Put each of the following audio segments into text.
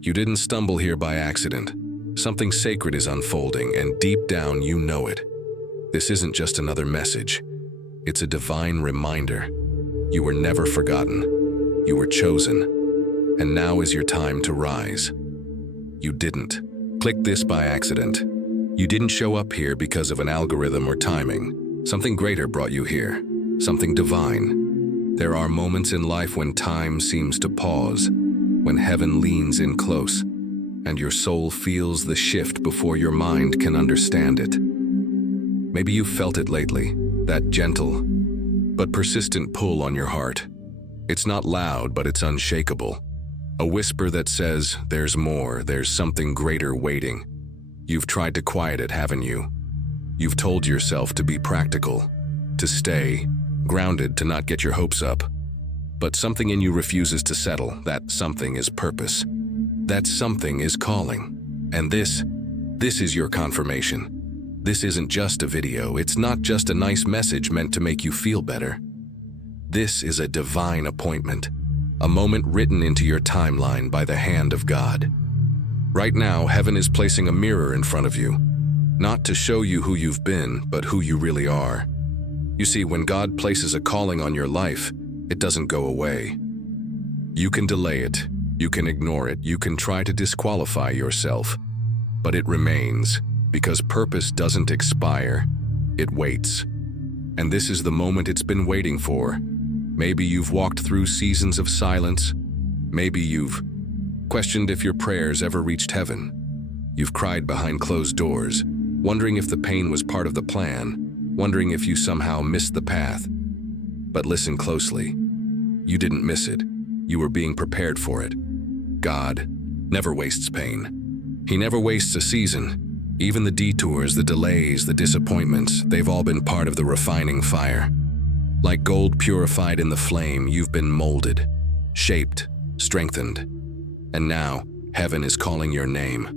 You didn't stumble here by accident. Something sacred is unfolding, and deep down you know it. This isn't just another message. It's a divine reminder. You were never forgotten. You were chosen. And now is your time to rise. You didn't click this by accident. You didn't show up here because of an algorithm or timing. Something greater brought you here. Something divine. There are moments in life when time seems to pause, when heaven leans in close, and your soul feels the shift before your mind can understand it. Maybe you've felt it lately, that gentle but persistent pull on your heart. It's not loud, but it's unshakable. A whisper that says, there's more, there's something greater waiting. You've tried to quiet it, haven't you? You've told yourself to be practical, to stay grounded, to not get your hopes up. But something in you refuses to settle. That something is purpose. That something is calling. And this is your confirmation. This isn't just a video. It's not just a nice message meant to make you feel better. This is a divine appointment, a moment written into your timeline by the hand of God. Right now, heaven is placing a mirror in front of you, not to show you who you've been, but who you really are. You see, when God places a calling on your life, it doesn't go away. You can delay it, you can ignore it, you can try to disqualify yourself, but it remains, because purpose doesn't expire, it waits. And this is the moment it's been waiting for. Maybe you've walked through seasons of silence. Maybe you've questioned if your prayers ever reached heaven. You've cried behind closed doors, wondering if the pain was part of the plan, wondering if you somehow missed the path. But listen closely. You didn't miss it. You were being prepared for it. God never wastes pain. He never wastes a season. Even the detours, the delays, the disappointments, they've all been part of the refining fire. Like gold purified in the flame, you've been molded, shaped, strengthened. And now, heaven is calling your name.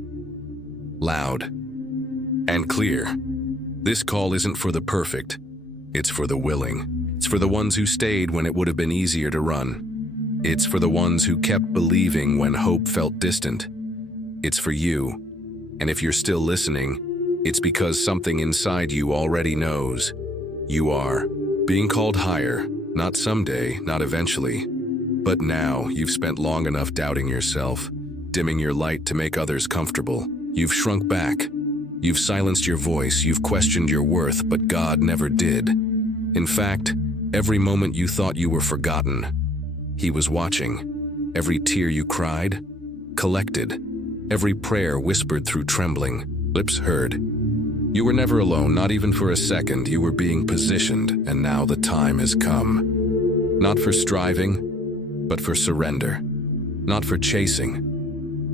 Loud and clear. This call isn't for the perfect. It's for the willing. It's for the ones who stayed when it would have been easier to run. It's for the ones who kept believing when hope felt distant. It's for you. And if you're still listening, it's because something inside you already knows. You are being called higher, not someday, not eventually. But now you've spent long enough doubting yourself, dimming your light to make others comfortable. You've shrunk back. You've silenced your voice, you've questioned your worth, but God never did. In fact, every moment you thought you were forgotten, He was watching. Every tear you cried, collected. Every prayer whispered through trembling, lips heard. You were never alone, not even for a second. You were being positioned, and now the time has come. Not for striving, but for surrender. Not for chasing,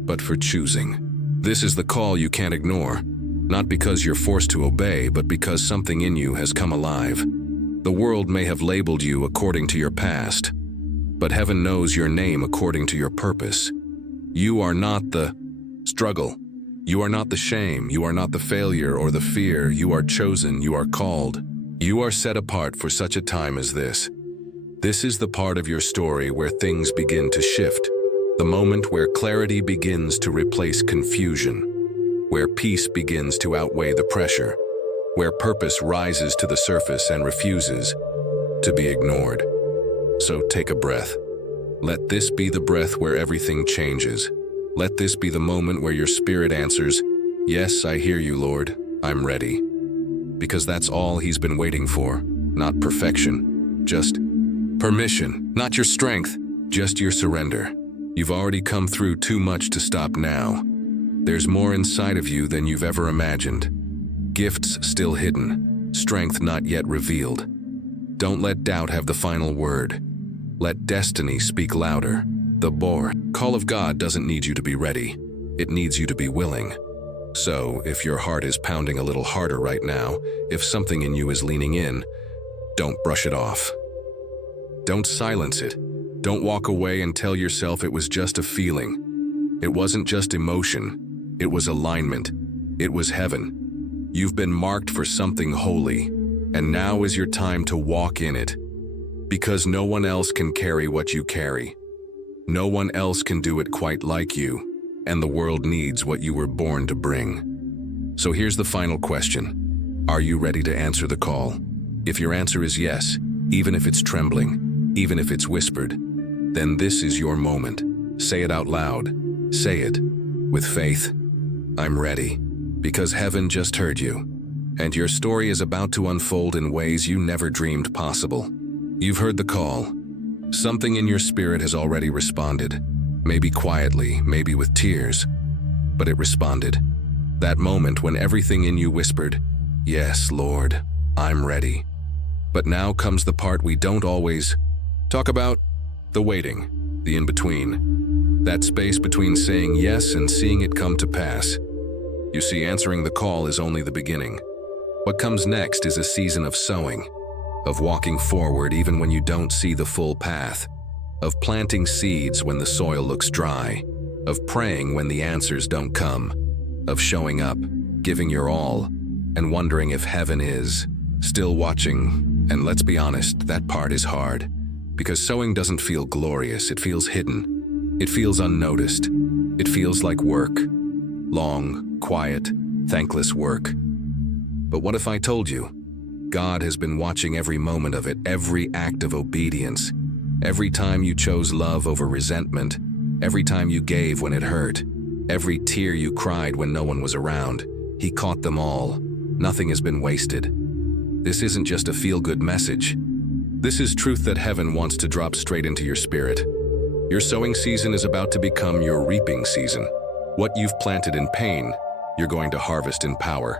but for choosing. This is the call you can't ignore. Not because you're forced to obey, but because something in you has come alive. The world may have labeled you according to your past, but heaven knows your name according to your purpose. You are not the struggle. You are not the shame. You are not the failure or the fear. You are chosen. You are called. You are set apart for such a time as this. This is the part of your story where things begin to shift. The moment where clarity begins to replace confusion. Where peace begins to outweigh the pressure. Where purpose rises to the surface and refuses to be ignored. So take a breath. Let this be the breath where everything changes. Let this be the moment where your spirit answers, "Yes, I hear you, Lord. I'm ready." Because that's all He's been waiting for. Not perfection, just permission. Not your strength, just your surrender. You've already come through too much to stop now. There's more inside of you than you've ever imagined. Gifts still hidden, strength not yet revealed. Don't let doubt have the final word. Let destiny speak louder. The call of God doesn't need you to be ready. It needs you to be willing. So, if your heart is pounding a little harder right now, if something in you is leaning in, don't brush it off. Don't silence it. Don't walk away and tell yourself it was just a feeling. It wasn't just emotion. It was alignment. It was heaven. You've been marked for something holy, and now is your time to walk in it. Because no one else can carry what you carry. No one else can do it quite like you, and the world needs what you were born to bring. So here's the final question. Are you ready to answer the call? If your answer is yes, even if it's trembling, even if it's whispered, then this is your moment. Say it out loud. Say it with faith. I'm ready, because heaven just heard you, and your story is about to unfold in ways you never dreamed possible. You've heard the call. Something in your spirit has already responded, maybe quietly, maybe with tears, but it responded. That moment when everything in you whispered, "Yes, Lord, I'm ready." But now comes the part we don't always talk about, the waiting, the in-between. That space between saying yes and seeing it come to pass. You see, answering the call is only the beginning. What comes next is a season of sowing, of walking forward even when you don't see the full path, of planting seeds when the soil looks dry, of praying when the answers don't come, of showing up, giving your all, and wondering if heaven is still watching. And let's be honest, that part is hard, because sowing doesn't feel glorious, it feels hidden. It feels unnoticed. It feels like work. Long, quiet, thankless work. But what if I told you? God has been watching every moment of it, every act of obedience, every time you chose love over resentment, every time you gave when it hurt, every tear you cried when no one was around. He caught them all. Nothing has been wasted. This isn't just a feel-good message. This is truth that heaven wants to drop straight into your spirit. Your sowing season is about to become your reaping season. What you've planted in pain, you're going to harvest in power.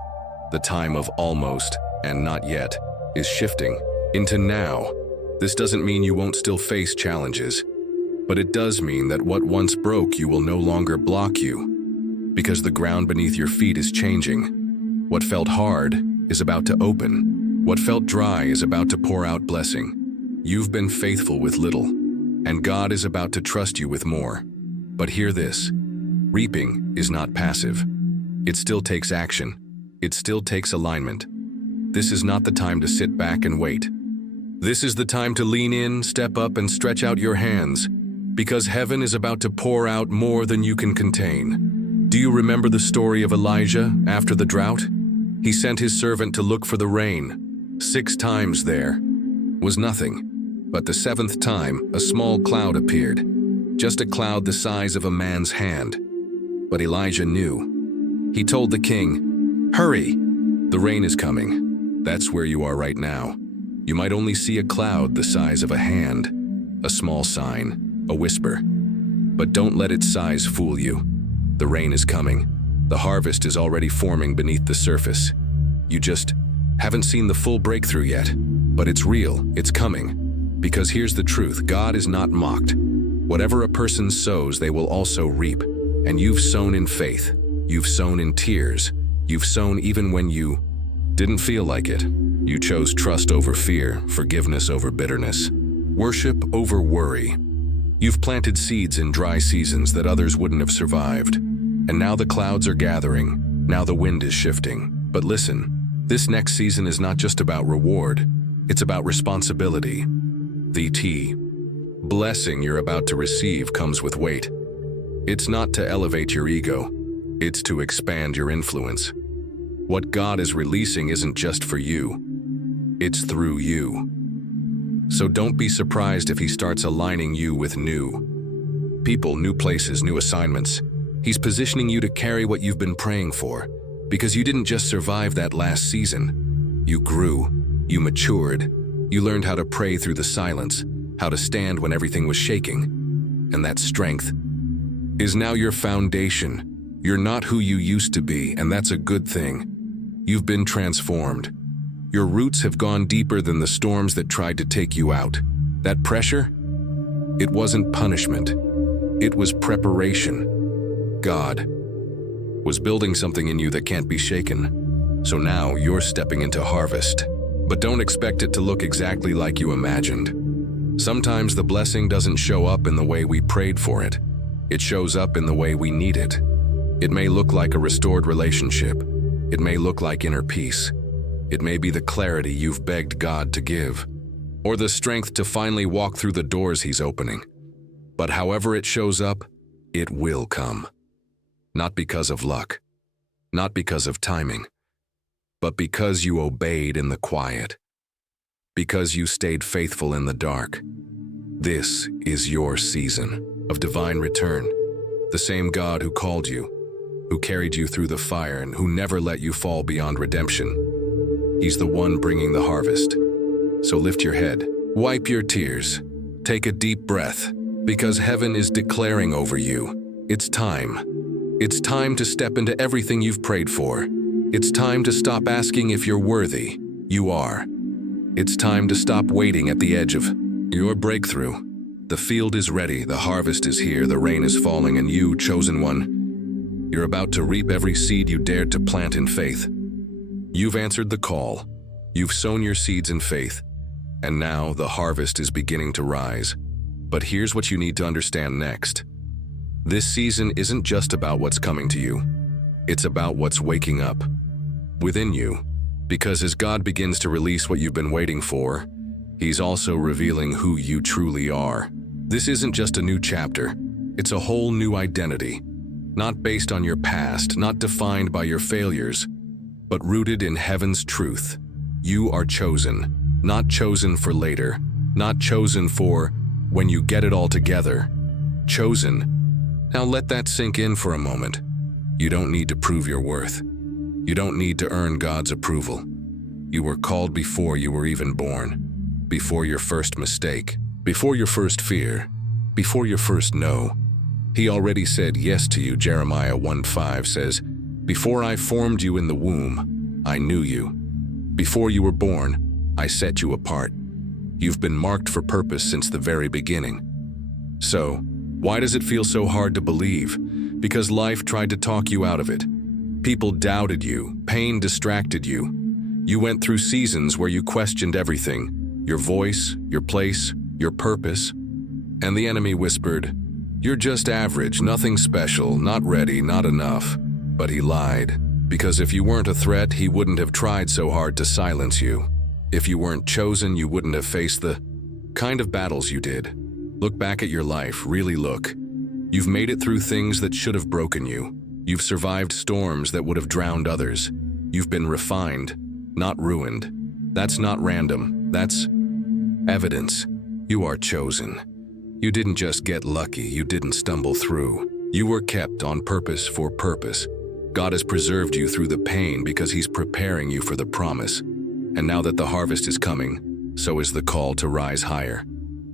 The time of almost and not yet is shifting into now. This doesn't mean you won't still face challenges, but it does mean that what once broke you will no longer block you, because the ground beneath your feet is changing. What felt hard is about to open. What felt dry is about to pour out blessing. You've been faithful with little, and God is about to trust you with more. But hear this, reaping is not passive. It still takes action. It still takes alignment. This is not the time to sit back and wait. This is the time to lean in, step up, and stretch out your hands, because heaven is about to pour out more than you can contain. Do you remember the story of Elijah after the drought? He sent his servant to look for the rain. 6 times there was nothing. But the 7th time, a small cloud appeared, just a cloud the size of a man's hand. But Elijah knew. He told the king, "Hurry, the rain is coming." That's where you are right now. You might only see a cloud the size of a hand, a small sign, a whisper. But don't let its size fool you. The rain is coming. The harvest is already forming beneath the surface. You just haven't seen the full breakthrough yet, but it's real, it's coming. Because here's the truth, God is not mocked. Whatever a person sows, they will also reap. And you've sown in faith, you've sown in tears, you've sown even when you didn't feel like it. You chose trust over fear, forgiveness over bitterness, worship over worry. You've planted seeds in dry seasons that others wouldn't have survived. And now the clouds are gathering, now the wind is shifting. But listen, this next season is not just about reward, it's about responsibility. The blessing you're about to receive comes with weight. It's not to elevate your ego, it's to expand your influence. What God is releasing isn't just for you, it's through you. So don't be surprised if He starts aligning you with new people, new places, new assignments. He's positioning you to carry what you've been praying for, because you didn't just survive that last season. You grew, you matured, you learned how to pray through the silence, how to stand when everything was shaking. And that strength is now your foundation. You're not who you used to be, and that's a good thing. You've been transformed. Your roots have gone deeper than the storms that tried to take you out. That pressure? It wasn't punishment. It was preparation. God was building something in you that can't be shaken. So now you're stepping into harvest. But don't expect it to look exactly like you imagined. Sometimes the blessing doesn't show up in the way we prayed for it. It shows up in the way we need it. It may look like a restored relationship. It may look like inner peace. It may be the clarity you've begged God to give, or the strength to finally walk through the doors He's opening. But however it shows up, it will come. Not because of luck, not because of timing, but because you obeyed in the quiet, because you stayed faithful in the dark. This is your season of divine return. The same God who called you, who carried you through the fire, and who never let you fall beyond redemption. He's the one bringing the harvest. So lift your head, wipe your tears, take a deep breath, because heaven is declaring over you. It's time. It's time to step into everything you've prayed for. It's time to stop asking if you're worthy. You are. It's time to stop waiting at the edge of your breakthrough. The field is ready, the harvest is here, the rain is falling, and you, chosen one, you're about to reap every seed you dared to plant in faith. You've answered the call. You've sown your seeds in faith, and now the harvest is beginning to rise. But here's what you need to understand next. This season isn't just about what's coming to you. It's about what's waking up within you. Because as God begins to release what you've been waiting for, He's also revealing who you truly are. This isn't just a new chapter. It's a whole new identity. Not based on your past, not defined by your failures, but rooted in heaven's truth. You are chosen. Not chosen for later. Not chosen for when you get it all together. Chosen. Now let that sink in for a moment. You don't need to prove your worth. You don't need to earn God's approval. You were called before you were even born. Before your first mistake. Before your first fear. Before your first no. He already said yes to you. Jeremiah 1:5 says, "Before I formed you in the womb, I knew you. Before you were born, I set you apart. You've been marked for purpose since the very beginning." So, why does it feel so hard to believe? Because life tried to talk you out of it. People doubted you, pain distracted you. You went through seasons where you questioned everything, your voice, your place, your purpose. And the enemy whispered, "You're just average, nothing special, not ready, not enough." But he lied, because if you weren't a threat, he wouldn't have tried so hard to silence you. If you weren't chosen, you wouldn't have faced the kind of battles you did. Look back at your life, really look. You've made it through things that should have broken you. You've survived storms that would have drowned others. You've been refined, not ruined. That's not random, that's evidence. You are chosen. You didn't just get lucky, you didn't stumble through. You were kept on purpose for purpose. God has preserved you through the pain because He's preparing you for the promise. And now that the harvest is coming, so is the call to rise higher.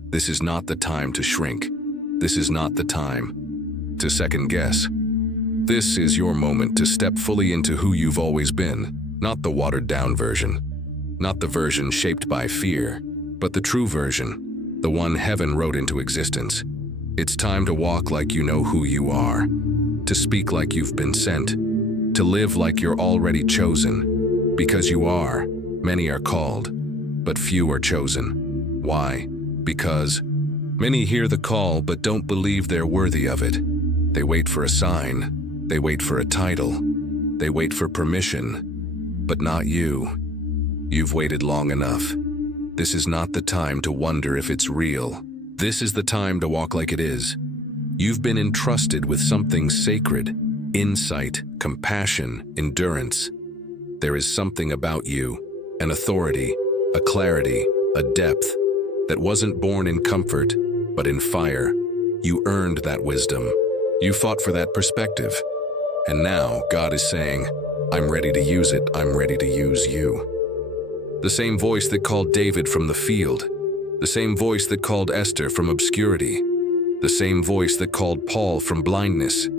This is not the time to shrink. This is not the time to second guess. This is your moment to step fully into who you've always been, not the watered-down version, not the version shaped by fear, but the true version, the one heaven wrote into existence. It's time to walk like you know who you are, to speak like you've been sent, to live like you're already chosen. Because you are. Many are called, but few are chosen. Why? Because many hear the call but don't believe they're worthy of it. They wait for a sign. They wait for a title. They wait for permission. But not you. You've waited long enough. This is not the time to wonder if it's real. This is the time to walk like it is. You've been entrusted with something sacred. Insight, compassion, endurance. There is something about you, an authority, a clarity, a depth, that wasn't born in comfort, but in fire. You earned that wisdom. You fought for that perspective. And now God is saying, "I'm ready to use it. I'm ready to use you." The same voice that called David from the field, the same voice that called Esther from obscurity, the same voice that called Paul from blindness,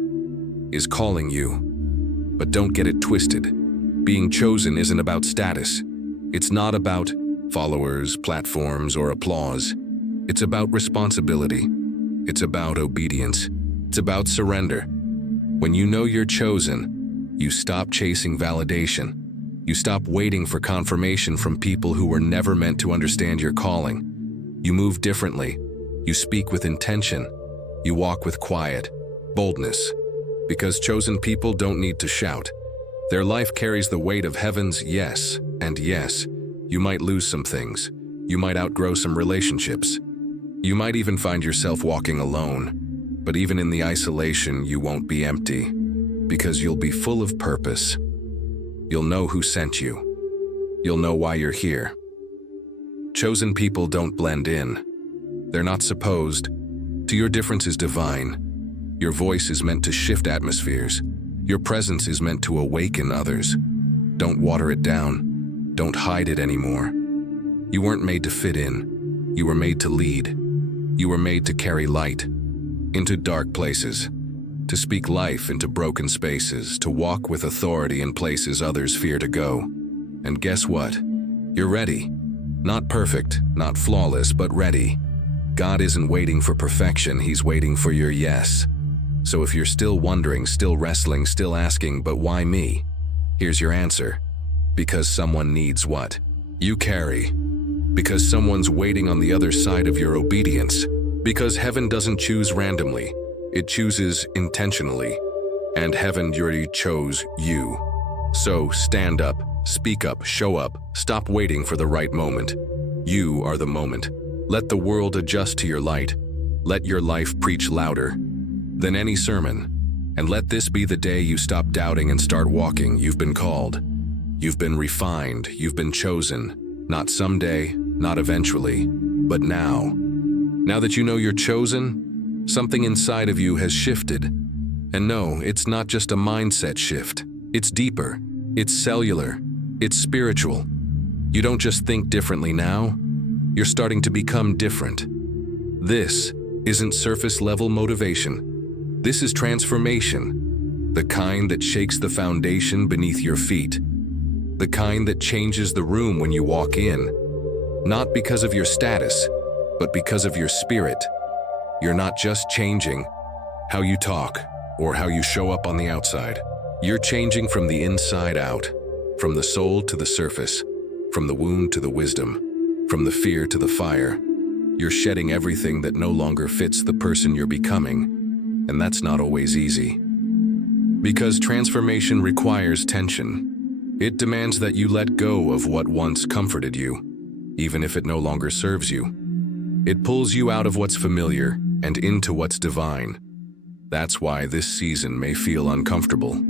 is calling you. But don't get it twisted. Being chosen isn't about status. It's not about followers, platforms, or applause. It's about responsibility. It's about obedience. It's about surrender. When you know you're chosen, you stop chasing validation. You stop waiting for confirmation from people who were never meant to understand your calling. You move differently. You speak with intention. You walk with quiet, boldness. Because chosen people don't need to shout. Their life carries the weight of heaven's yes, and yes, you might lose some things. You might outgrow some relationships. You might even find yourself walking alone. But even in the isolation, you won't be empty. because you'll be full of purpose. You'll know who sent you. You'll know why you're here. Chosen people don't blend in. They're not supposed to. Your difference is divine. Your voice is meant to shift atmospheres. Your presence is meant to awaken others. Don't water it down. Don't hide it anymore. You weren't made to fit in. You were made to lead. You were made to carry light into dark places, to speak life into broken spaces, to walk with authority in places others fear to go. And guess what? You're ready. Not perfect, not flawless, but ready. God isn't waiting for perfection, He's waiting for your yes. So if you're still wondering, still wrestling, still asking, but why me? Here's your answer. Because someone needs what you carry. Because someone's waiting on the other side of your obedience. Because heaven doesn't choose randomly, it chooses intentionally. And heaven already chose you. So stand up, speak up, show up, stop waiting for the right moment. You are the moment. Let the world adjust to your light. Let your life preach louder than any sermon. And let this be the day you stop doubting and start walking. You've been called. You've been refined. You've been chosen. Not someday, not eventually, but now. Now that you know you're chosen, something inside of you has shifted. And no, it's not just a mindset shift. It's deeper. It's cellular. It's spiritual. You don't just think differently now. You're starting to become different. This isn't surface-level motivation. This is transformation. The kind that shakes the foundation beneath your feet. The kind that changes the room when you walk in. Not because of your status, but because of your spirit. You're not just changing how you talk or how you show up on the outside. You're changing from the inside out, from the soul to the surface, from the wound to the wisdom, from the fear to the fire. You're shedding everything that no longer fits the person you're becoming, and that's not always easy. Because transformation requires tension. It demands that you let go of what once comforted you, even if it no longer serves you. It pulls you out of what's familiar and into what's divine. That's why this season may feel uncomfortable.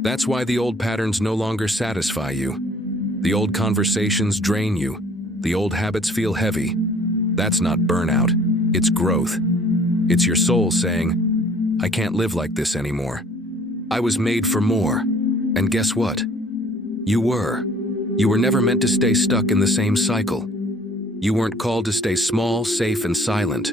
That's why the old patterns no longer satisfy you. The old conversations drain you. The old habits feel heavy. That's not burnout, it's growth. It's your soul saying, I can't live like this anymore. I was made for more. And guess what? You were. You were never meant to stay stuck in the same cycle. You weren't called to stay small, safe, and silent.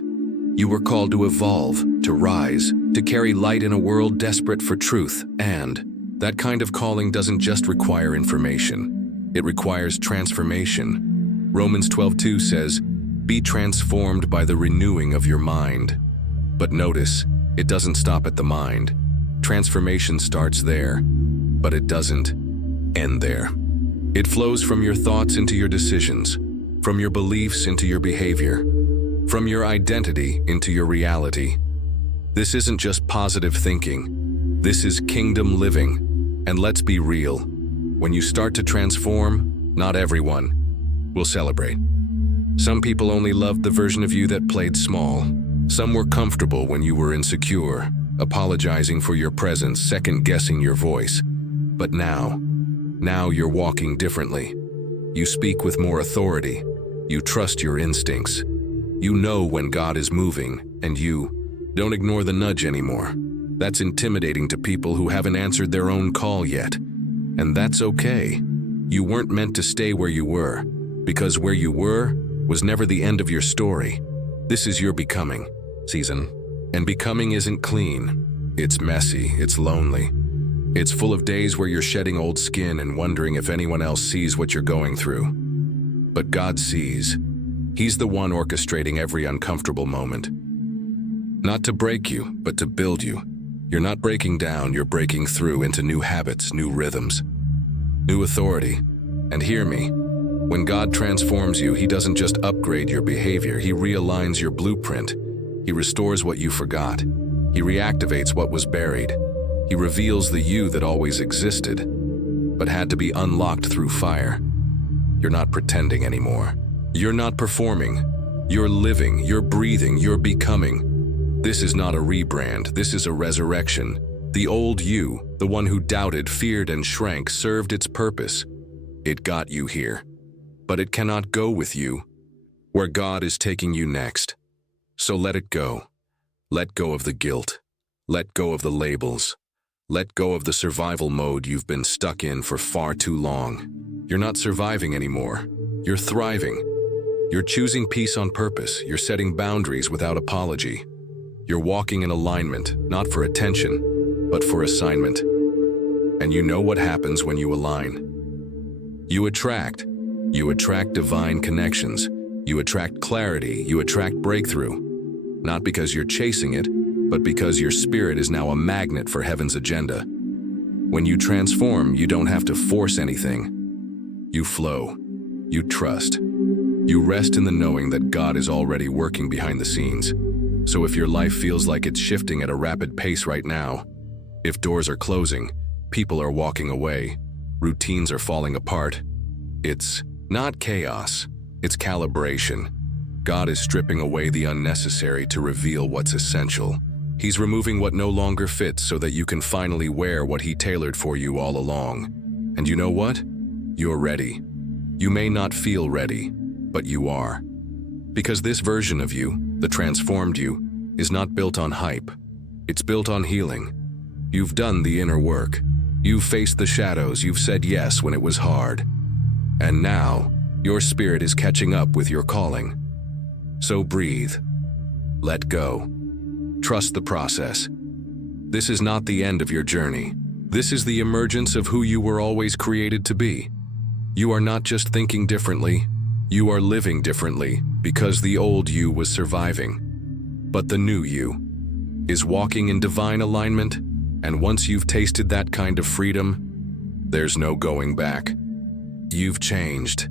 You were called to evolve, to rise, to carry light in a world desperate for truth. And that kind of calling doesn't just require information. It requires transformation. Romans 12:2 says, be transformed by the renewing of your mind. But notice, it doesn't stop at the mind. Transformation starts there, but it doesn't end there. It flows from your thoughts into your decisions, from your beliefs into your behavior, from your identity into your reality. This isn't just positive thinking. This is kingdom living. And let's be real. When you start to transform, not everyone will celebrate. Some people only loved the version of you that played small. Some were comfortable when you were insecure, apologizing for your presence, second-guessing your voice. But now you're walking differently. You speak with more authority. You trust your instincts. You know when God is moving, and you don't ignore the nudge anymore. That's intimidating to people who haven't answered their own call yet. And that's okay. You weren't meant to stay where you were, because where you were was never the end of your story. This is your becoming season. And becoming isn't clean. It's messy, it's lonely. It's full of days where you're shedding old skin and wondering if anyone else sees what you're going through. But God sees. He's the one orchestrating every uncomfortable moment. Not to break you, but to build you. You're not breaking down, you're breaking through into new habits, new rhythms, new authority. And hear me, when God transforms you, He doesn't just upgrade your behavior, He realigns your blueprint. He restores what you forgot. He reactivates what was buried. He reveals the you that always existed, but had to be unlocked through fire. You're not pretending anymore. You're not performing. You're living, you're breathing, you're becoming. This is not a rebrand, this is a resurrection. The old you, the one who doubted, feared, and shrank, served its purpose. It got you here. But it cannot go with you where God is taking you next. So let it go. Let go of the guilt. Let go of the labels. Let go of the survival mode you've been stuck in for far too long. You're not surviving anymore. You're thriving. You're choosing peace on purpose. You're setting boundaries without apology. You're walking in alignment, not for attention, but for assignment. And you know what happens when you align. You attract. You attract divine connections. You attract clarity. You attract breakthrough. Not because you're chasing it, but because your spirit is now a magnet for heaven's agenda. When you transform, you don't have to force anything. You flow. You trust. You rest in the knowing that God is already working behind the scenes. So if your life feels like it's shifting at a rapid pace right now, if doors are closing, people are walking away, routines are falling apart, it's not chaos, it's calibration. God is stripping away the unnecessary to reveal what's essential. He's removing what no longer fits so that you can finally wear what He tailored for you all along. And you know what? You're ready. You may not feel ready, but you are. Because this version of you, the transformed you, is not built on hype. It's built on healing. You've done the inner work. You've faced the shadows. You've said yes when it was hard. And now, your spirit is catching up with your calling. So breathe. Let go. Trust the process. This is not the end of your journey. This is the emergence of who you were always created to be. You are not just thinking differently, you are living differently because the old you was surviving. But the new you is walking in divine alignment, and once you've tasted that kind of freedom, there's no going back. You've changed.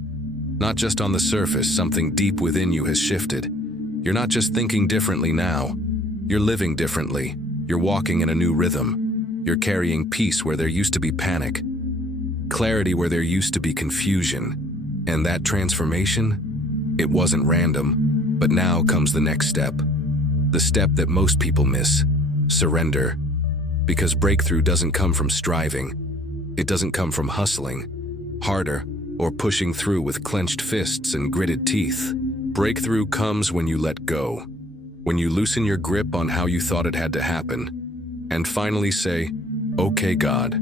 Not just on the surface, something deep within you has shifted. You're not just thinking differently now, you're living differently. You're walking in a new rhythm. You're carrying peace where there used to be panic, clarity where there used to be confusion. And that transformation, it wasn't random, but now comes the next step. The step that most people miss, surrender. Because breakthrough doesn't come from striving. It doesn't come from hustling harder or pushing through with clenched fists and gritted teeth. Breakthrough comes when you let go, when you loosen your grip on how you thought it had to happen, and finally say, "Okay, God,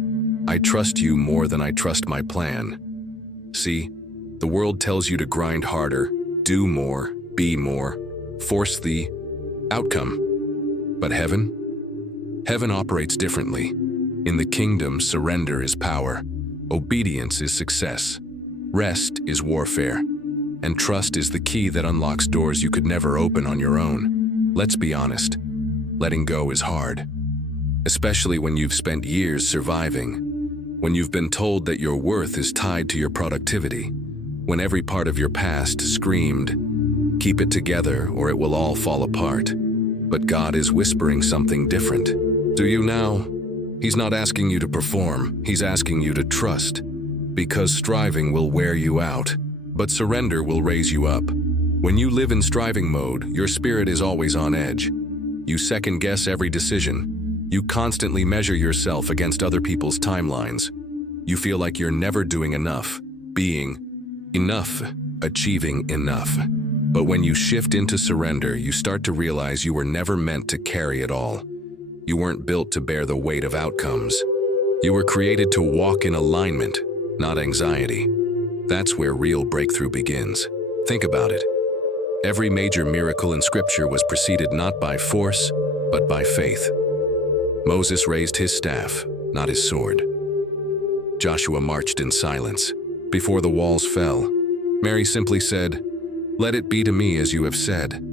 I trust you more than I trust my plan." See, the world tells you to grind harder, do more, be more, force the outcome. But heaven? Heaven operates differently. In the kingdom, surrender is power, obedience is success, rest is warfare, and trust is the key that unlocks doors you could never open on your own. Let's be honest, letting go is hard, especially when you've spent years surviving, when you've been told that your worth is tied to your productivity, when every part of your past screamed, "Keep it together or it will all fall apart." But God is whispering something different. Do you now? He's not asking you to perform, He's asking you to trust. Because striving will wear you out, but surrender will raise you up. When you live in striving mode, your spirit is always on edge. You second-guess every decision. You constantly measure yourself against other people's timelines. You feel like you're never doing enough, being enough, achieving enough. But when you shift into surrender, you start to realize you were never meant to carry it all. You weren't built to bear the weight of outcomes. You were created to walk in alignment, not anxiety. That's where real breakthrough begins. Think about it. Every major miracle in Scripture was preceded not by force, but by faith. Moses raised his staff, not his sword. Joshua marched in silence. Before the walls fell, Mary simply said, "Let it be to me as you have said."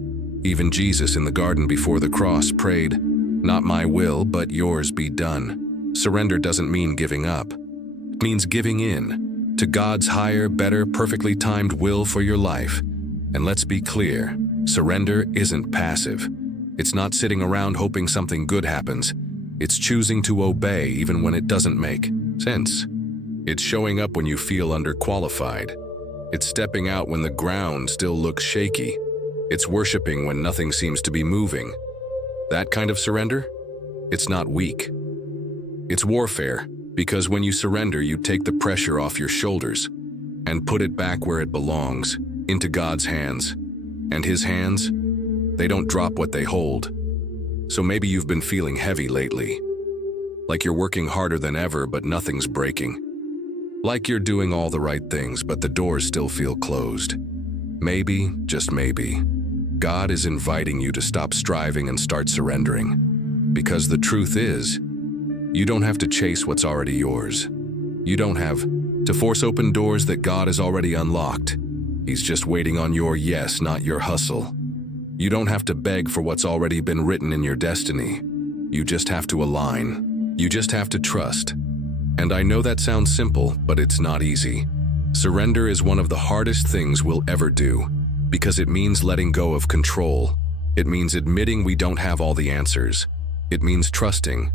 Even Jesus in the garden before the cross prayed, "Not my will, but yours be done." Surrender doesn't mean giving up. It means giving in to God's higher, better, perfectly timed will for your life. And let's be clear, surrender isn't passive. It's not sitting around hoping something good happens. It's choosing to obey even when it doesn't make sense. It's showing up when you feel underqualified. It's stepping out when the ground still looks shaky. It's worshiping when nothing seems to be moving. That kind of surrender? It's not weak. It's warfare, because when you surrender, you take the pressure off your shoulders and put it back where it belongs, into God's hands. And His hands, they don't drop what they hold. So maybe you've been feeling heavy lately, like you're working harder than ever, but nothing's breaking. Like you're doing all the right things, but the doors still feel closed. Maybe, just maybe, God is inviting you to stop striving and start surrendering. Because the truth is, you don't have to chase what's already yours. You don't have to force open doors that God has already unlocked. He's just waiting on your yes, not your hustle. You don't have to beg for what's already been written in your destiny. You just have to align. You just have to trust. And I know that sounds simple, but it's not easy. Surrender is one of the hardest things we'll ever do, because it means letting go of control. It means admitting we don't have all the answers. It means trusting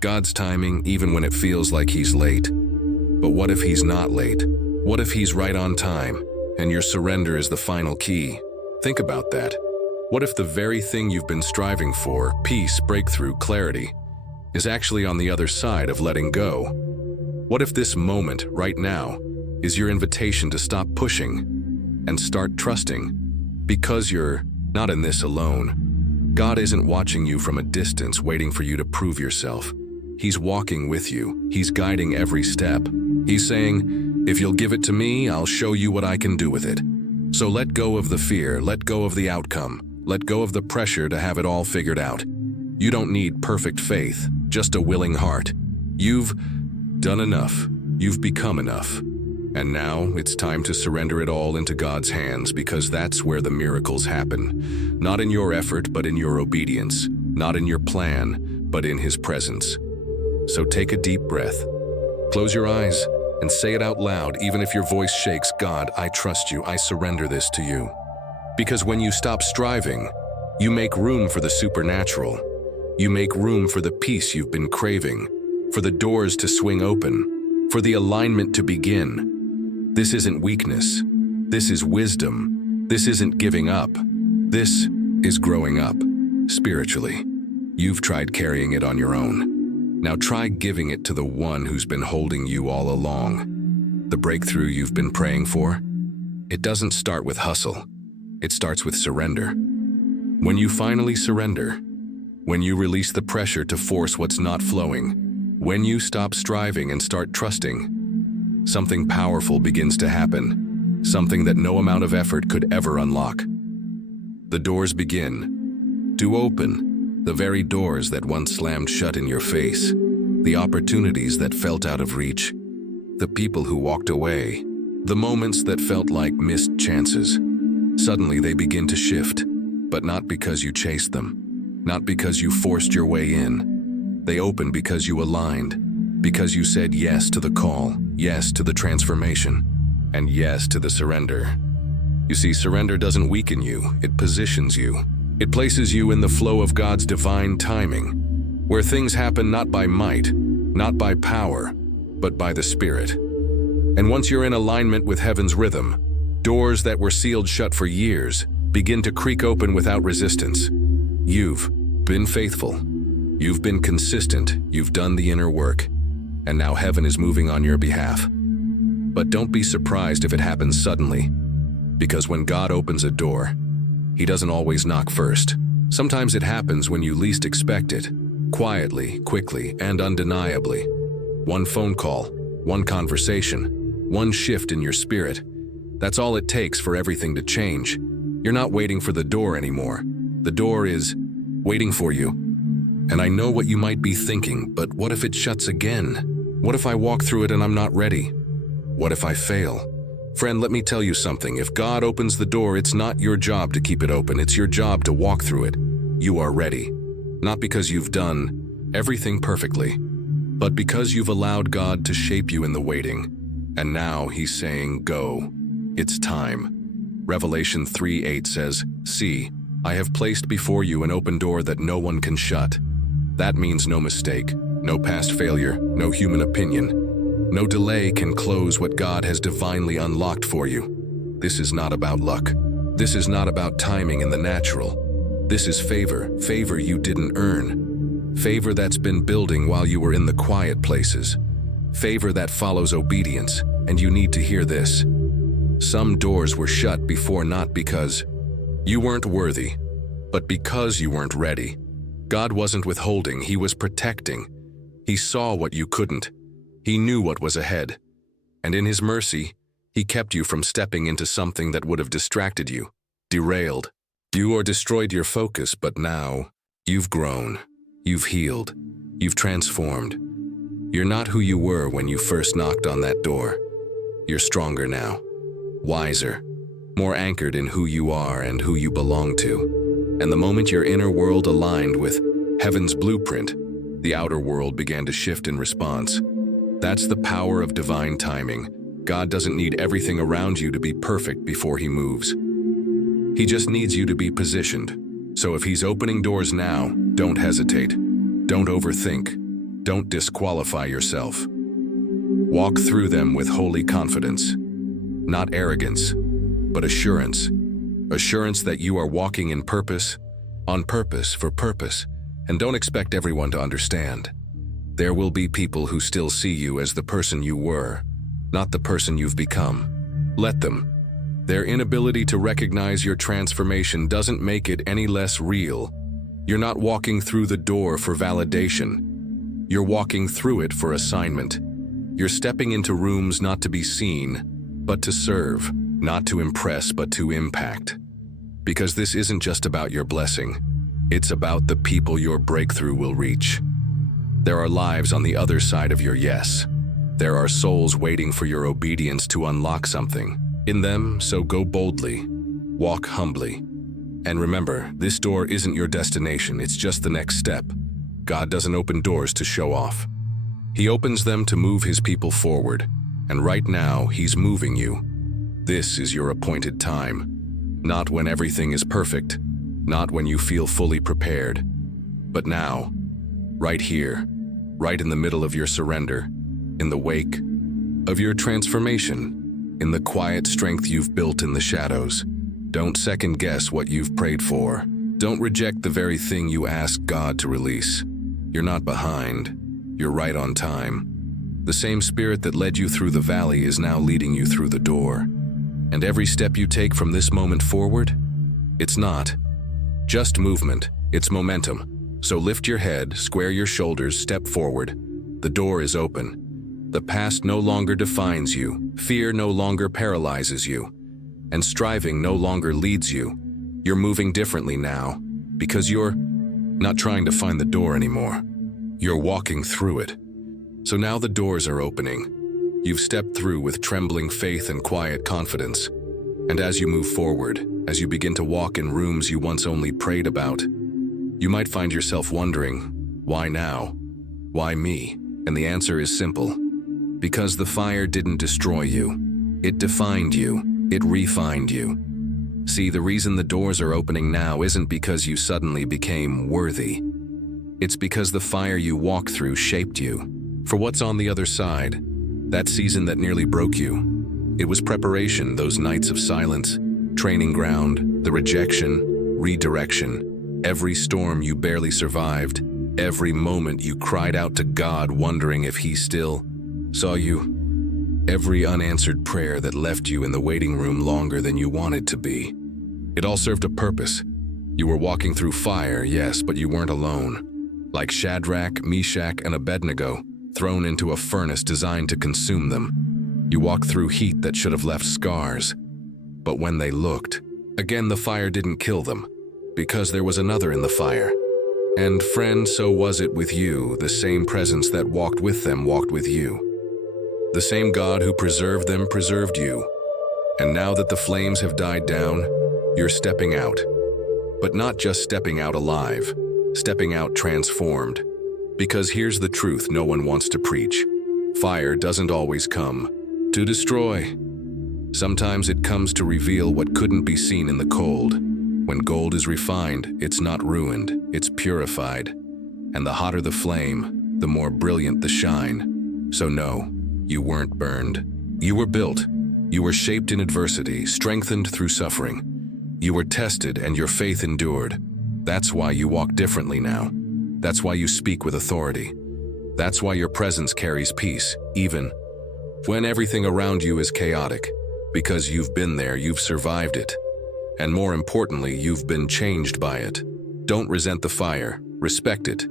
God's timing even when it feels like He's late. But what if He's not late? What if He's right on time, and your surrender is the final key? Think about that. What if the very thing you've been striving for, peace, breakthrough, clarity, is actually on the other side of letting go? What if this moment, right now, is your invitation to stop pushing and start trusting? Because you're not in this alone. God isn't watching you from a distance, waiting for you to prove yourself. He's walking with you. He's guiding every step. He's saying, if you'll give it to me, I'll show you what I can do with it. So let go of the fear, let go of the outcome, let go of the pressure to have it all figured out. You don't need perfect faith, just a willing heart. You've done enough. You've become enough. And now it's time to surrender it all into God's hands, because that's where the miracles happen. Not in your effort, but in your obedience. Not in your plan, but in His presence. So take a deep breath. Close your eyes and say it out loud, even if your voice shakes. God, I trust you. I surrender this to you. Because when you stop striving, you make room for the supernatural. You make room for the peace you've been craving, for the doors to swing open, for the alignment to begin. This isn't weakness. This is wisdom. This isn't giving up. This is growing up, spiritually. You've tried carrying it on your own. Now try giving it to the one who's been holding you all along. The breakthrough you've been praying for? It doesn't start with hustle. It starts with surrender. When you finally surrender, when you release the pressure to force what's not flowing, when you stop striving and start trusting, something powerful begins to happen, something that no amount of effort could ever unlock. The doors begin to open. The very doors that once slammed shut in your face, the opportunities that felt out of reach, the people who walked away, the moments that felt like missed chances. Suddenly they begin to shift, but not because you chased them, not because you forced your way in. They open because you aligned, because you said yes to the call, yes to the transformation, and yes to the surrender. You see, surrender doesn't weaken you, it positions you. It places you in the flow of God's divine timing, where things happen not by might, not by power, but by the Spirit. And once you're in alignment with heaven's rhythm, doors that were sealed shut for years begin to creak open without resistance. You've been faithful. You've been consistent. You've done the inner work. And now heaven is moving on your behalf. But don't be surprised if it happens suddenly, because when God opens a door, He doesn't always knock first. Sometimes it happens when you least expect it, quietly, quickly, and undeniably. One phone call, one conversation, one shift in your spirit. That's all it takes for everything to change. You're not waiting for the door anymore. The door is waiting for you. And I know what you might be thinking, but what if it shuts again? What if I walk through it and I'm not ready? What if I fail? Friend, let me tell you something. If God opens the door, it's not your job to keep it open. It's your job to walk through it. You are ready. Not because you've done everything perfectly, but because you've allowed God to shape you in the waiting. And now He's saying, go. It's time. Revelation 3:8 says, see, I have placed before you an open door that no one can shut. That means no mistake, no past failure, no human opinion. No delay can close what God has divinely unlocked for you. This is not about luck. This is not about timing in the natural. This is favor you didn't earn. Favor that's been building while you were in the quiet places. Favor that follows obedience, and you need to hear this. Some doors were shut before not because you weren't worthy, but because you weren't ready. God wasn't withholding, He was protecting. He saw what you couldn't. He knew what was ahead. And in His mercy, He kept you from stepping into something that would have distracted you, derailed you, or destroyed your focus. But now, you've grown, you've healed, you've transformed. You're not who you were when you first knocked on that door. You're stronger now, wiser, more anchored in who you are and who you belong to. And the moment your inner world aligned with heaven's blueprint, the outer world began to shift in response. That's the power of divine timing. God doesn't need everything around you to be perfect before He moves. He just needs you to be positioned. So if He's opening doors now, don't hesitate. Don't overthink. Don't disqualify yourself. Walk through them with holy confidence. Not arrogance, but assurance. Assurance that you are walking in purpose, on purpose, for purpose. And don't expect everyone to understand. There will be people who still see you as the person you were, not the person you've become. Let them. Their inability to recognize your transformation doesn't make it any less real. You're not walking through the door for validation. You're walking through it for assignment. You're stepping into rooms not to be seen, but to serve, not to impress, but to impact. Because this isn't just about your blessing. It's about the people your breakthrough will reach. There are lives on the other side of your yes. There are souls waiting for your obedience to unlock something in them, so go boldly, walk humbly. And remember, this door isn't your destination, it's just the next step. God doesn't open doors to show off. He opens them to move His people forward, and right now, He's moving you. This is your appointed time. Not when everything is perfect, not when you feel fully prepared, but now, right here, right in the middle of your surrender, in the wake of your transformation, in the quiet strength you've built in the shadows. Don't second guess what you've prayed for. Don't reject the very thing you asked God to release. You're not behind. You're right on time. The same Spirit that led you through the valley is now leading you through the door. And every step you take from this moment forward, it's not just movement, it's momentum. So lift your head, square your shoulders, step forward. The door is open. The past no longer defines you, fear no longer paralyzes you, and striving no longer leads you. You're moving differently now, because you're not trying to find the door anymore. You're walking through it. So now the doors are opening. You've stepped through with trembling faith and quiet confidence. And as you move forward, as you begin to walk in rooms you once only prayed about, you might find yourself wondering, why now? Why me? And the answer is simple. Because the fire didn't destroy you. It defined you. It refined you. See, the reason the doors are opening now isn't because you suddenly became worthy. It's because the fire you walked through shaped you for what's on the other side. That season that nearly broke you. It was preparation, those nights of silence, training ground, the rejection, redirection, every storm you barely survived, every moment you cried out to God wondering if He still saw you, every unanswered prayer that left you in the waiting room longer than you wanted to be. It all served a purpose. You were walking through fire, yes, but you weren't alone. Like Shadrach, Meshach, and Abednego, thrown into a furnace designed to consume them. You walked through heat that should have left scars. But when they looked, again the fire didn't kill them, because there was another in the fire. And friend, so was it with you. The same presence that walked with them walked with you. The same God who preserved them preserved you. And now that the flames have died down, you're stepping out. But not just stepping out alive, stepping out transformed. Because here's the truth no one wants to preach. Fire doesn't always come to destroy. Sometimes it comes to reveal what couldn't be seen in the cold. When gold is refined, it's not ruined, it's purified. And the hotter the flame, the more brilliant the shine. So no, you weren't burned. You were built. You were shaped in adversity, strengthened through suffering. You were tested and your faith endured. That's why you walk differently now. That's why you speak with authority. That's why your presence carries peace, even when everything around you is chaotic. Because you've been there, you've survived it. And more importantly, you've been changed by it. Don't resent the fire, respect it.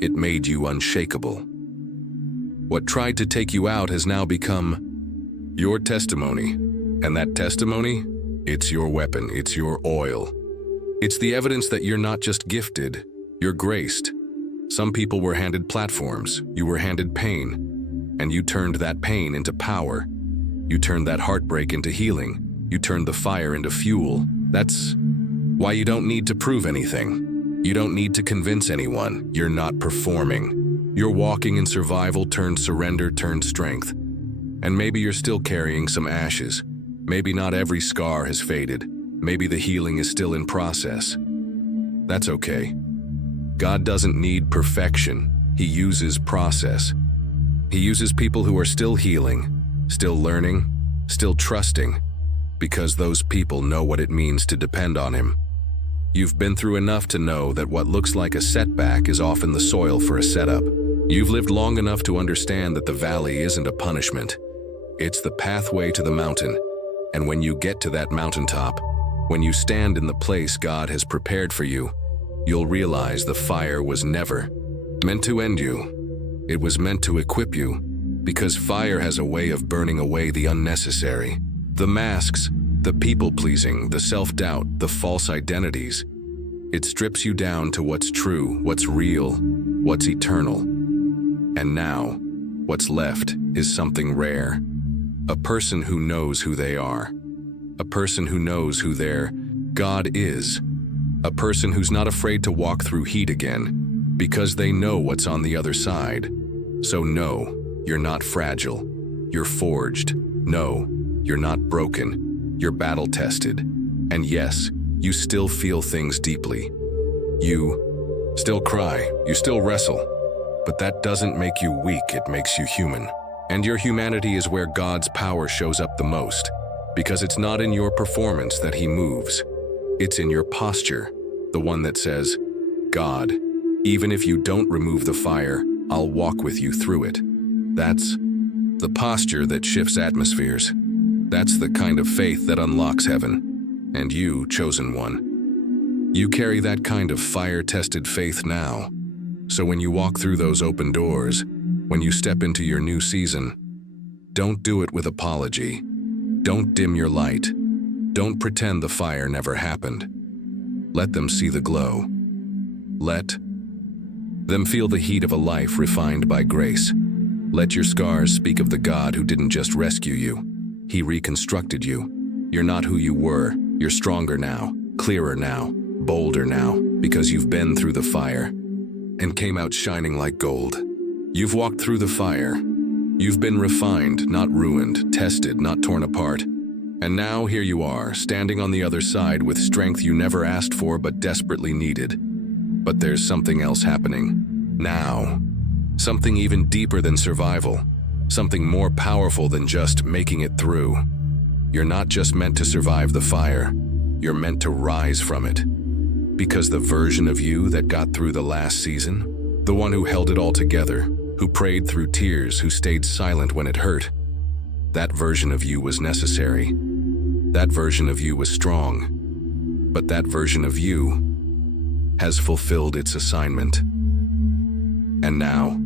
It made you unshakable. What tried to take you out has now become your testimony. And that testimony, it's your weapon, it's your oil. It's the evidence that you're not just gifted, you're graced. Some people were handed platforms, you were handed pain, and you turned that pain into power. You turned that heartbreak into healing. You turned the fire into fuel. That's why you don't need to prove anything. You don't need to convince anyone. You're not performing. You're walking in survival turned surrender turned strength. And maybe you're still carrying some ashes. Maybe not every scar has faded. Maybe the healing is still in process. That's okay. God doesn't need perfection. He uses process. He uses people who are still healing, still learning, still trusting, because those people know what it means to depend on Him. You've been through enough to know that what looks like a setback is often the soil for a setup. You've lived long enough to understand that the valley isn't a punishment. It's the pathway to the mountain. And when you get to that mountaintop, when you stand in the place God has prepared for you, you'll realize the fire was never meant to end you. It was meant to equip you, because fire has a way of burning away the unnecessary. The masks, the people-pleasing, the self-doubt, the false identities. It strips you down to what's true, what's real, what's eternal. And now, what's left is something rare. A person who knows who they are. A person who knows who their God is. A person who's not afraid to walk through heat again, because they know what's on the other side. So no, you're not fragile. You're forged. No, you're not broken. You're battle-tested. And yes, you still feel things deeply. You still cry. You still wrestle. But that doesn't make you weak, it makes you human. And your humanity is where God's power shows up the most, because it's not in your performance that He moves. It's in your posture, the one that says, God, even if you don't remove the fire, I'll walk with you through it. That's the posture that shifts atmospheres. That's the kind of faith that unlocks heaven. And you, chosen one, you carry that kind of fire-tested faith now. So when you walk through those open doors, when you step into your new season, don't do it with apology. Don't dim your light. Don't pretend the fire never happened. Let them see the glow. Let them feel the heat of a life refined by grace. Let your scars speak of the God who didn't just rescue you. He reconstructed you. You're not who you were. You're stronger now, clearer now, bolder now, because you've been through the fire and came out shining like gold. You've walked through the fire. You've been refined, not ruined, tested, not torn apart. And now here you are, standing on the other side with strength you never asked for but desperately needed. But there's something else happening now. Something even deeper than survival. Something more powerful than just making it through. You're not just meant to survive the fire. You're meant to rise from it. Because the version of you that got through the last season, the one who held it all together, who prayed through tears, who stayed silent when it hurt, that version of you was necessary. That version of you was strong. But that version of you has fulfilled its assignment. And now,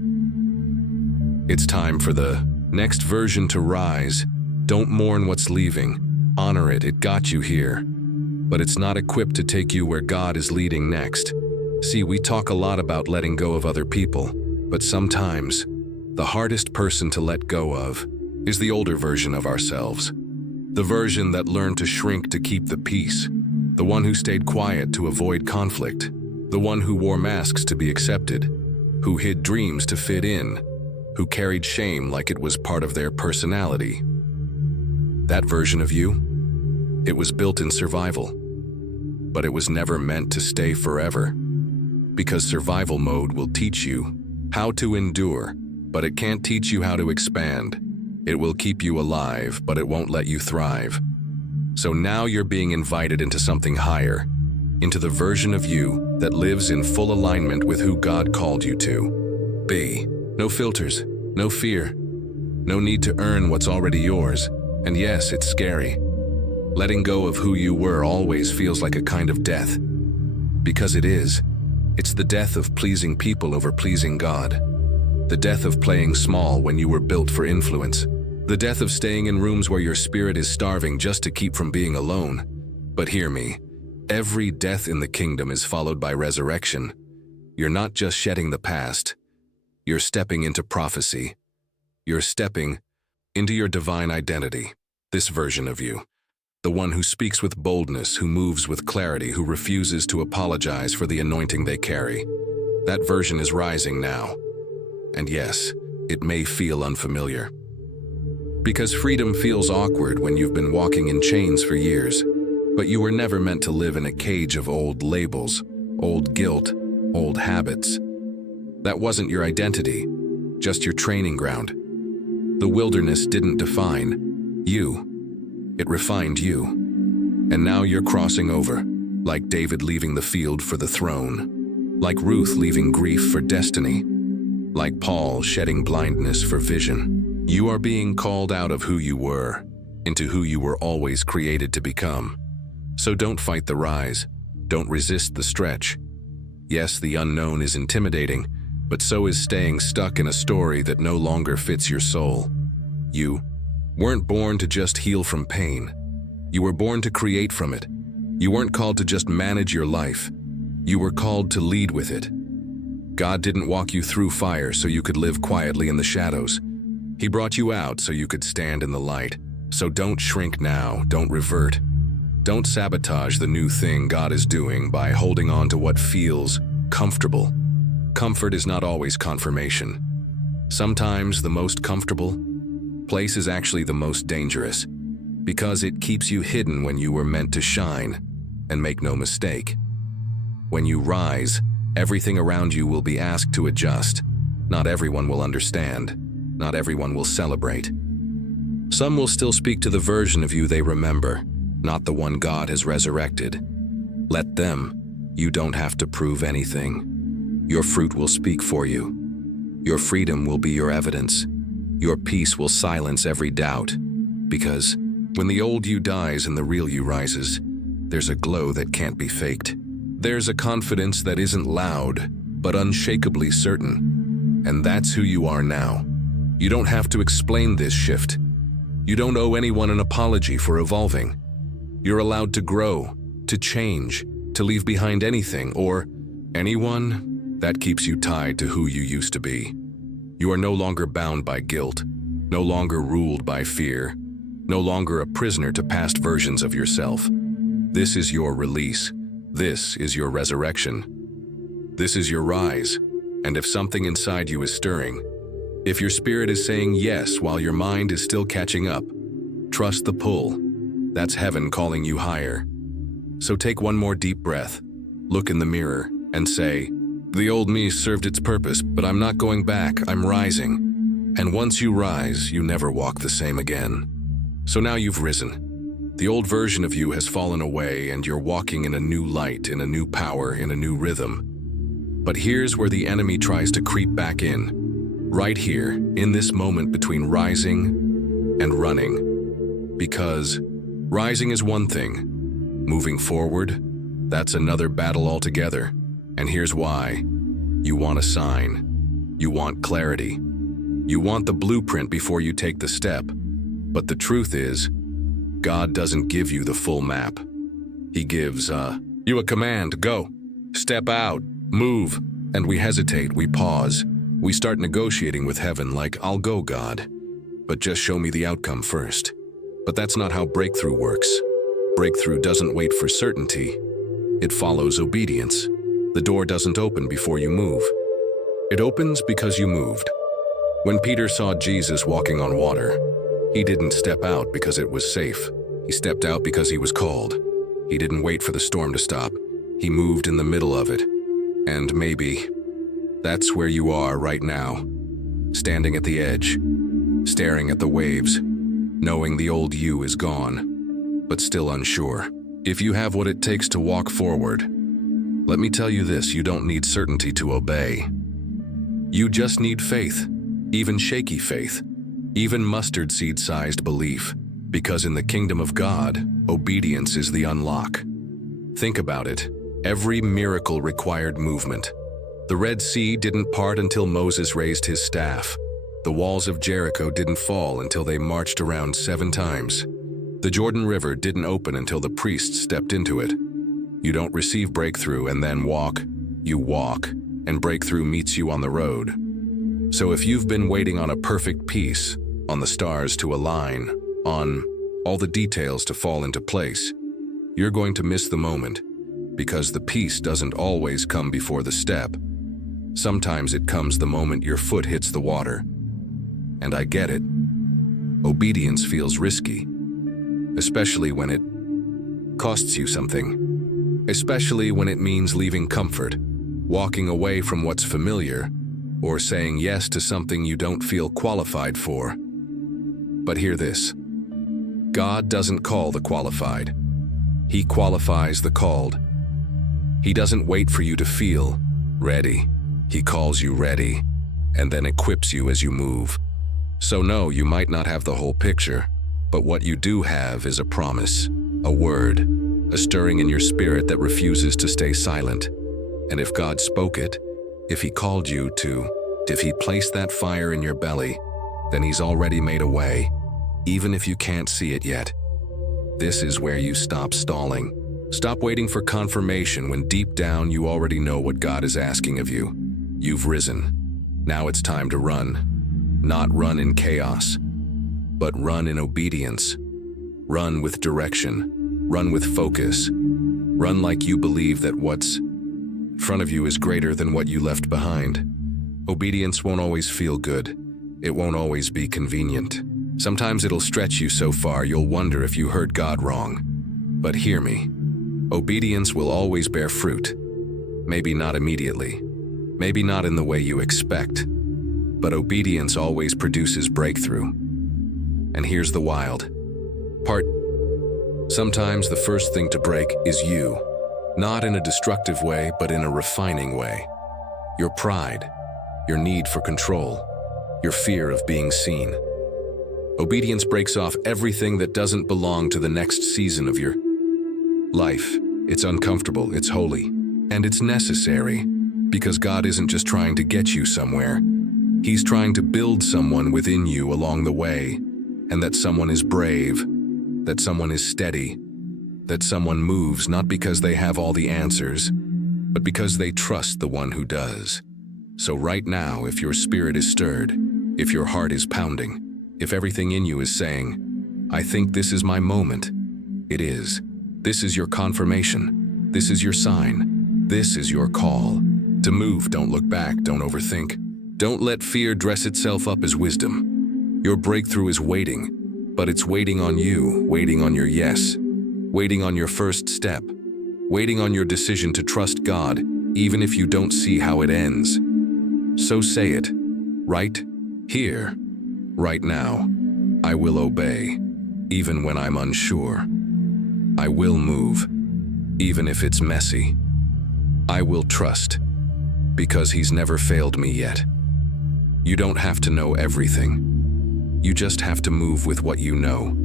it's time for the next version to rise. Don't mourn what's leaving. Honor it, it got you here. But it's not equipped to take you where God is leading next. See, we talk a lot about letting go of other people, but sometimes the hardest person to let go of is the older version of ourselves. The version that learned to shrink to keep the peace. The one who stayed quiet to avoid conflict. The one who wore masks to be accepted. Who hid dreams to fit in. Who carried shame like it was part of their personality. That version of you, it was built in survival. But it was never meant to stay forever. Because survival mode will teach you how to endure, but it can't teach you how to expand. It will keep you alive, but it won't let you thrive. So now you're being invited into something higher. into the version of you that lives in full alignment with who God called you to be. No filters, no fear, no need to earn what's already yours. And yes, it's scary. Letting go of who you were always feels like a kind of death. Because it is. It's the death of pleasing people over pleasing God. The death of playing small when you were built for influence. The death of staying in rooms where your spirit is starving just to keep from being alone. But hear me, every death in the kingdom is followed by resurrection. You're not just shedding the past. You're stepping into prophecy. You're stepping into your divine identity. This version of you. The one who speaks with boldness, who moves with clarity, who refuses to apologize for the anointing they carry. That version is rising now. And yes, it may feel unfamiliar. Because freedom feels awkward when you've been walking in chains for years. But you were never meant to live in a cage of old labels, old guilt, old habits. That wasn't your identity, just your training ground. The wilderness didn't define you. It refined you. And now you're crossing over, like David leaving the field for the throne, like Ruth leaving grief for destiny, like Paul shedding blindness for vision. You are being called out of who you were, into who you were always created to become. So don't fight the rise. Don't resist the stretch. Yes, the unknown is intimidating, but so is staying stuck in a story that no longer fits your soul. You weren't born to just heal from pain. You were born to create from it. You weren't called to just manage your life. You were called to lead with it. God didn't walk you through fire so you could live quietly in the shadows. He brought you out so you could stand in the light. So don't shrink now, don't revert. Don't sabotage the new thing God is doing by holding on to what feels comfortable. Comfort is not always confirmation. Sometimes the most comfortable place is actually the most dangerous, because it keeps you hidden when you were meant to shine. And make no mistake, when you rise, everything around you will be asked to adjust. Not everyone will understand. Not everyone will celebrate. Some will still speak to the version of you they remember, not the one God has resurrected. Let them. You don't have to prove anything. Your fruit will speak for you. Your freedom will be your evidence. Your peace will silence every doubt. Because when the old you dies and the real you rises, there's a glow that can't be faked. There's a confidence that isn't loud, but unshakably certain. And that's who you are now. You don't have to explain this shift. You don't owe anyone an apology for evolving. You're allowed to grow, to change, to leave behind anything or anyone that keeps you tied to who you used to be. You are no longer bound by guilt, no longer ruled by fear, no longer a prisoner to past versions of yourself. This is your release. This is your resurrection. This is your rise. And if something inside you is stirring, if your spirit is saying yes while your mind is still catching up, trust the pull. That's heaven calling you higher. So take one more deep breath, look in the mirror, and say, "The old me served its purpose, but I'm not going back, I'm rising." And once you rise, you never walk the same again. So now you've risen. The old version of you has fallen away and you're walking in a new light, in a new power, in a new rhythm. But here's where the enemy tries to creep back in. Right here, in this moment between rising and running. Because rising is one thing. Moving forward, that's another battle altogether. And here's why. You want a sign. You want clarity. You want the blueprint before you take the step. But the truth is, God doesn't give you the full map. He gives you a command, go, step out, move. And we hesitate, we pause. We start negotiating with heaven like, I'll go, God, but just show me the outcome first. But that's not how breakthrough works. Breakthrough doesn't wait for certainty. It follows obedience. The door doesn't open before you move. It opens because you moved. When Peter saw Jesus walking on water, he didn't step out because it was safe. He stepped out because he was called. He didn't wait for the storm to stop. He moved in the middle of it. And maybe that's where you are right now, standing at the edge, staring at the waves, knowing the old you is gone, but still unsure. If you have what it takes to walk forward, let me tell you this: you don't need certainty to obey. You just need faith, even shaky faith, even mustard seed-sized belief, because in the kingdom of God, obedience is the unlock. Think about it. Every miracle required movement. The Red Sea didn't part until Moses raised his staff. The walls of Jericho didn't fall until they marched around 7 times. The Jordan River didn't open until the priests stepped into it. You don't receive breakthrough and then walk. You walk, and breakthrough meets you on the road. So if you've been waiting on a perfect peace, on the stars to align, on all the details to fall into place, you're going to miss the moment, because the peace doesn't always come before the step. Sometimes it comes the moment your foot hits the water. And I get it. Obedience feels risky, especially when it costs you something, especially when it means leaving comfort, walking away from what's familiar, or saying yes to something you don't feel qualified for. But hear this: God doesn't call the qualified. He qualifies the called. He doesn't wait for you to feel ready. He calls you ready, and then equips you as you move. So no, you might not have the whole picture, but what you do have is a promise, a word, a stirring in your spirit that refuses to stay silent. And if God spoke it, if He called you to, if He placed that fire in your belly, then He's already made a way, even if you can't see it yet. This is where you stop stalling. Stop waiting for confirmation when deep down you already know what God is asking of you. You've risen. Now it's time to run. Not run in chaos, but run in obedience. Run with direction. Run with focus. Run like you believe that what's in front of you is greater than what you left behind. Obedience won't always feel good. It won't always be convenient. Sometimes it'll stretch you so far you'll wonder if you heard God wrong. But hear me. Obedience will always bear fruit. Maybe not immediately. Maybe not in the way you expect. But obedience always produces breakthrough. And here's the wild part. Sometimes the first thing to break is you. Not in a destructive way, but in a refining way. Your pride, your need for control, your fear of being seen. Obedience breaks off everything that doesn't belong to the next season of your life. It's uncomfortable, it's holy, and it's necessary, because God isn't just trying to get you somewhere. He's trying to build someone within you along the way, and that someone is brave, that someone is steady, that someone moves not because they have all the answers, but because they trust the one who does. So right now, if your spirit is stirred, if your heart is pounding, if everything in you is saying, I think this is my moment, it is. This is your confirmation. This is your sign. This is your call. To move, don't look back, don't overthink. Don't let fear dress itself up as wisdom. Your breakthrough is waiting, but it's waiting on you, waiting on your yes, waiting on your first step, waiting on your decision to trust God, even if you don't see how it ends. So say it, right here, right now. I will obey, even when I'm unsure. I will move, even if it's messy. I will trust, because He's never failed me yet. You don't have to know everything. You just have to move with what you know.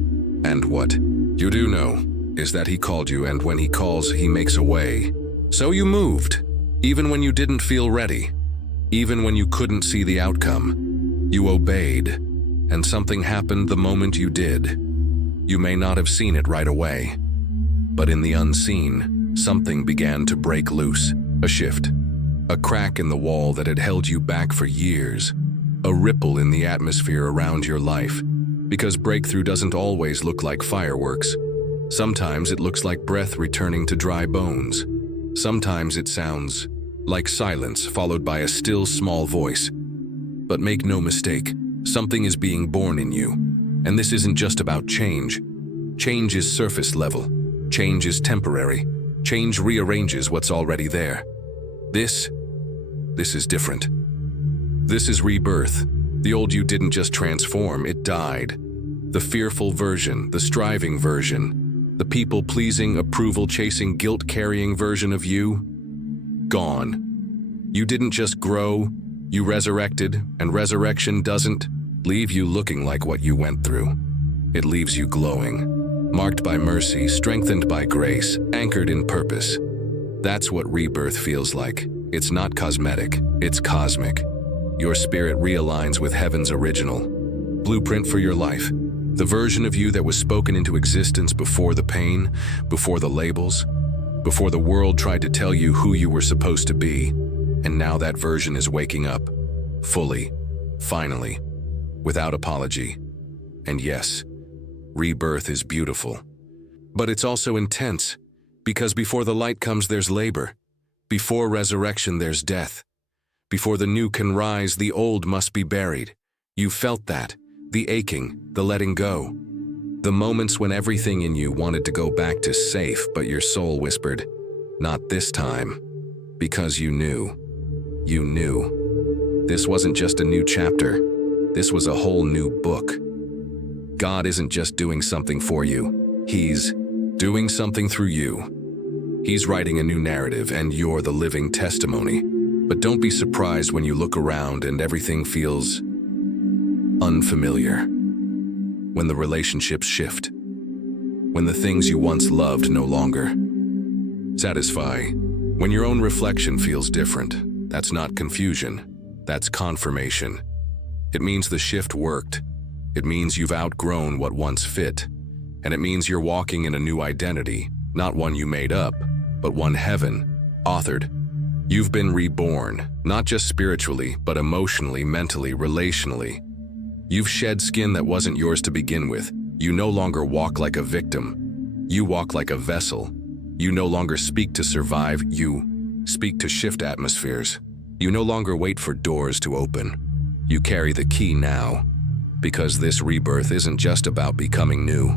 And what you do know is that He called you, and when He calls, He makes a way. So you moved, even when you didn't feel ready, even when you couldn't see the outcome. You obeyed, and something happened the moment you did. You may not have seen it right away, but in the unseen, something began to break loose. A shift, a crack in the wall that had held you back for years, a ripple in the atmosphere around your life. Because breakthrough doesn't always look like fireworks. Sometimes it looks like breath returning to dry bones. Sometimes it sounds like silence followed by a still small voice. But make no mistake, something is being born in you. And this isn't just about change. Change is surface level. Change is temporary. Change rearranges what's already there. This is different. This is rebirth. The old you didn't just transform, it died. The fearful version, the striving version, The people-pleasing, approval-chasing, guilt-carrying version of you? Gone. You didn't just grow, you resurrected, and resurrection doesn't leave you looking like what you went through. It leaves you glowing, marked by mercy, strengthened by grace, anchored in purpose. That's what rebirth feels like. It's not cosmetic, it's cosmic. Your spirit realigns with heaven's original blueprint for your life. The version of you that was spoken into existence before the pain, before the labels, before the world tried to tell you who you were supposed to be. And now that version is waking up, fully, finally, without apology. And yes, rebirth is beautiful. But it's also intense, because before the light comes there's labor. Before resurrection there's death. Before the new can rise, the old must be buried. You felt that, the aching, the letting go. The moments when everything in you wanted to go back to safe, but your soul whispered, "Not this time." Because you knew. You knew. This wasn't just a new chapter. This was a whole new book. God isn't just doing something for you. He's doing something through you. He's writing a new narrative, and you're the living testimony. But don't be surprised when you look around and everything feels unfamiliar. When the relationships shift. When the things you once loved no longer satisfy. When your own reflection feels different. That's not confusion. That's confirmation. It means the shift worked. It means you've outgrown what once fit. And it means you're walking in a new identity, not one you made up, but one heaven authored. You've been reborn, not just spiritually, but emotionally, mentally, relationally. You've shed skin that wasn't yours to begin with. You no longer walk like a victim. You walk like a vessel. You no longer speak to survive. You speak to shift atmospheres. You no longer wait for doors to open. You carry the key now, because this rebirth isn't just about becoming new.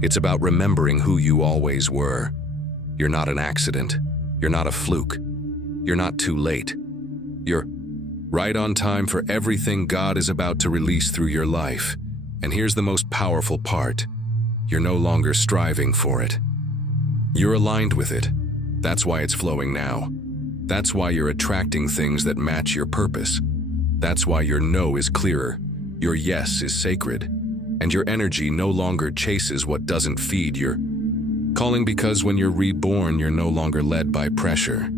It's about remembering who you always were. You're not an accident. You're not a fluke. You're not too late. You're right on time for everything God is about to release through your life. And here's the most powerful part. You're no longer striving for it. You're aligned with it. That's why it's flowing now. That's why you're attracting things that match your purpose. That's why your no is clearer, your yes is sacred, and your energy no longer chases what doesn't feed your calling, because when you're reborn, you're no longer led by pressure.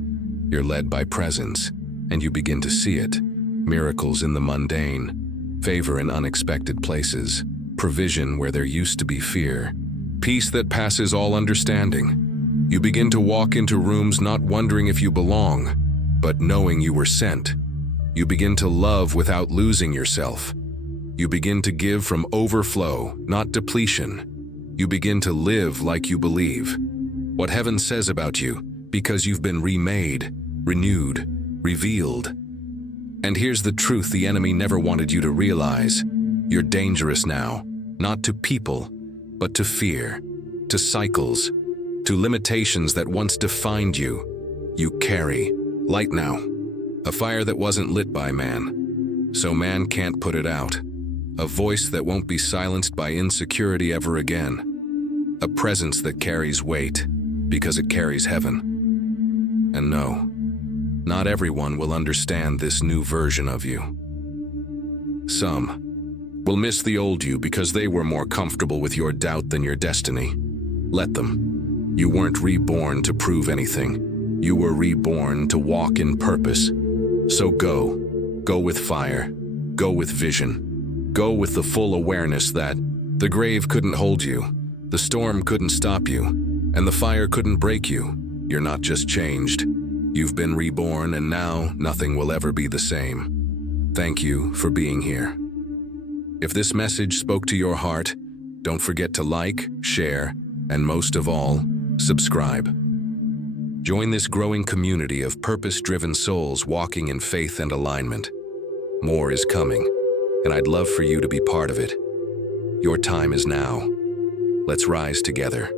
You're led by presence, and you begin to see it. Miracles in the mundane, favor in unexpected places, provision where there used to be fear, peace that passes all understanding. You begin to walk into rooms not wondering if you belong, but knowing you were sent. You begin to love without losing yourself. You begin to give from overflow, not depletion. You begin to live like you believe what heaven says about you, because you've been remade, renewed, revealed. And here's the truth the enemy never wanted you to realize. You're dangerous now, not to people, but to fear, to cycles, to limitations that once defined you. You carry light now, a fire that wasn't lit by man, so man can't put it out. A voice that won't be silenced by insecurity ever again. A presence that carries weight, because it carries heaven. And no, not everyone will understand this new version of you. Some will miss the old you because they were more comfortable with your doubt than your destiny. Let them. You weren't reborn to prove anything. You were reborn to walk in purpose. So go. Go with fire. Go with vision. Go with the full awareness that the grave couldn't hold you, the storm couldn't stop you, and the fire couldn't break you. You're not just changed. You've been reborn, and now nothing will ever be the same. Thank you for being here. If this message spoke to your heart, don't forget to like, share, and most of all, subscribe. Join this growing community of purpose-driven souls walking in faith and alignment. More is coming, and I'd love for you to be part of it. Your time is now. Let's rise together.